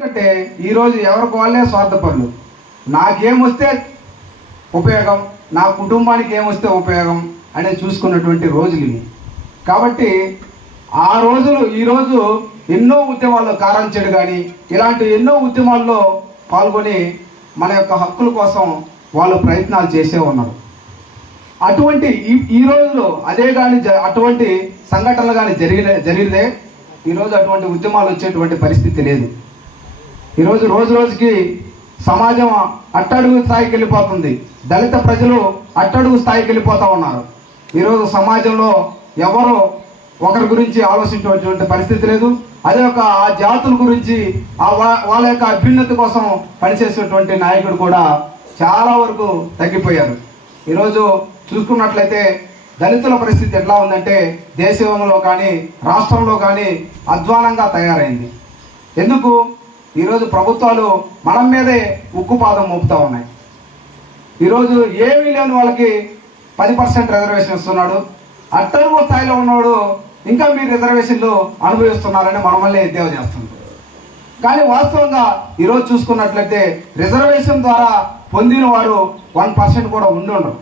అంటే ఈరోజు ఎవరికి వాళ్ళే స్వార్థపరులు. నాకేమొస్తే ఉపయోగం, నా కుటుంబానికి ఏమొస్తే ఉపయోగం అనేది చూసుకున్నటువంటి రోజులు ఇవి. కాబట్టి ఆ రోజులు ఈరోజు ఎన్నో ఉద్యమాల్లో కారం చెడు కానీ ఇలాంటి ఎన్నో ఉద్యమాల్లో పాల్గొని మన యొక్క హక్కుల కోసం వాళ్ళు ప్రయత్నాలు చేసే ఉన్నారు. అటువంటి ఈ రోజులో అదే కానీ అటువంటి సంఘటనలు కానీ జరిగితే ఈరోజు అటువంటి ఉద్యమాలు వచ్చేటువంటి పరిస్థితి లేదు. ఈరోజు రోజు రోజుకి సమాజం అట్టడుగు స్థాయికి వెళ్ళిపోతుంది. దళిత ప్రజలు అట్టడుగు స్థాయికి వెళ్ళిపోతూ ఉన్నారు. ఈరోజు సమాజంలో ఎవరు ఒకరి గురించి ఆలోచించేటువంటి పరిస్థితి లేదు. అదే ఒక ఆ జాతుల గురించి వాళ్ళ యొక్క అభ్యున్నతి కోసం పనిచేసేటువంటి నాయకుడు కూడా చాలా వరకు తగ్గిపోయారు. ఈరోజు చూసుకున్నట్లయితే దళితుల పరిస్థితి ఎట్లా ఉందంటే దేశంలో కానీ రాష్ట్రంలో కానీ అధ్వానంగా తయారైంది. ఎందుకు? ఈరోజు ప్రభుత్వాలు మనం మీదే ఉక్కుపాదం మోపుతూ ఉన్నాయి. ఈరోజు ఏమీ లేని వాళ్ళకి 10% రిజర్వేషన్ ఇస్తున్నాడు. అట్టడుగు స్థాయిలో ఉన్నవాడు ఇంకా మీరు రిజర్వేషన్లు అనుభవిస్తున్నారని మన వల్లే ఎద్దేవా చేస్తుంది. కానీ వాస్తవంగా ఈరోజు చూసుకున్నట్లయితే రిజర్వేషన్ ద్వారా పొందిన వారు 1% కూడా ఉండి ఉండరు.